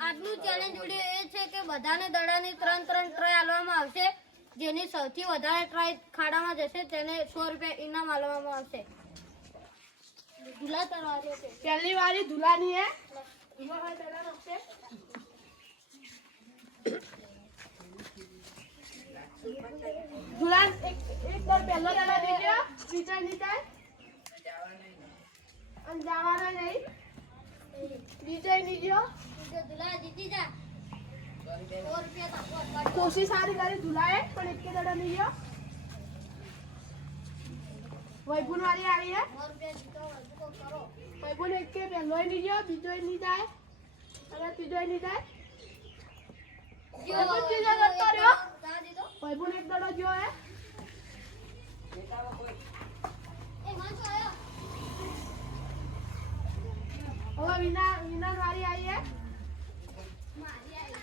આજનું challenge video એ છે કે બધાને દડાની 3 ટ્રાય આલવામાં આવશે જેની સૌથી વધારે ટ્રાય ખાડામાં જશે તેને 100 રૂપિયા ઇનામ આલવામાં આવશે ધુલા તરવારી છે पहली वाली धुलानी है धुला भाई पहला रखते धुलान एक बार पहला डाला दीजिए बीजा निकाल अन जावाना नहीं बीजा नीजियो ધુલા જીતી જા 100 રૂપિયા આપો कोशिश सारी गाड़ी धुलाए पर एक के दड़ा नहीं है वैपुन वाली आ रही है 100 રૂપિયા જીતો કરો वैपुन एक के पहलो ही नहीं जाओ बीजो ही नहीं जाए अरे तीजो ही नहीं जाए वैपुन तीजो करता रहो જા દીધો वैपुन एक दड़ा जो है એ માનસો આયો और विना विना वाली आई है મારી આવી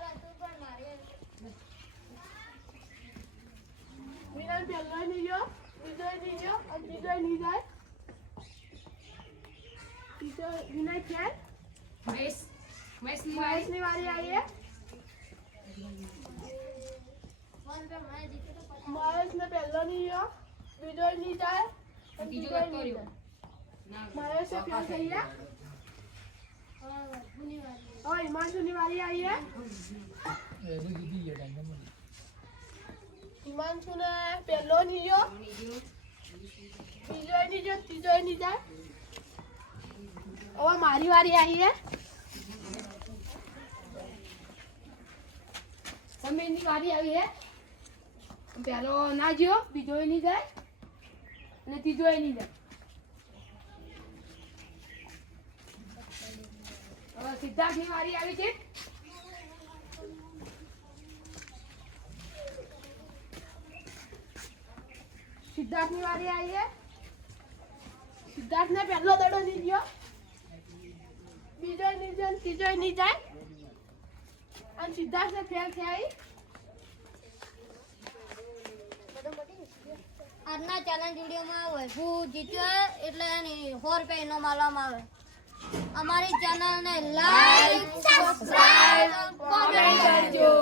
અરે તું પણ મારી આવી विना पहलो ही नहीं जाओ बीजो ही नहीं जाओ और तीजो ही नहीं जाए तीजो विना क्या महेश महेश ने वाली आई है 1 રૂપિયા મને જીતે તો પછી महेश ने पहलो नहीं जाओ बीजो ही नहीं जाए और बीजो तीजो ही करतो नहीं रहो जाए महेश से क्या सही है ભૂની વાળી और हिमांशु ने वाली आई है हिमांशु ने पहलो नहीं जाओ बीजो ही नहीं जाओ तीजो ही नहीं जाए और हमारी वाली आई है સમીરની વારી આવી હે પહેલો ના જ્યો બીજો ય નહીં જાય અને ત્રીજો ય નહીં જાય હવે સિદ્ધાર્થની વારી આવી છે सिद्धार्थ ने वाली आई है सिद्धार्थ ने पहलो दड़ो नहीं दियो बीजो नहीं जाए तीजो नहीं जाए और सिद्धार्थ ने फेल थे आई આજના ચેલેન્જ વિડીયોમાં વૈભુ જીત્યો એટલે એની 100 રૂપિયા ઇનામ આલવામાં આવે અમારી ચેનલને લાઈક સબસ્ક્રાઇબ કોમેન્ટ કરજો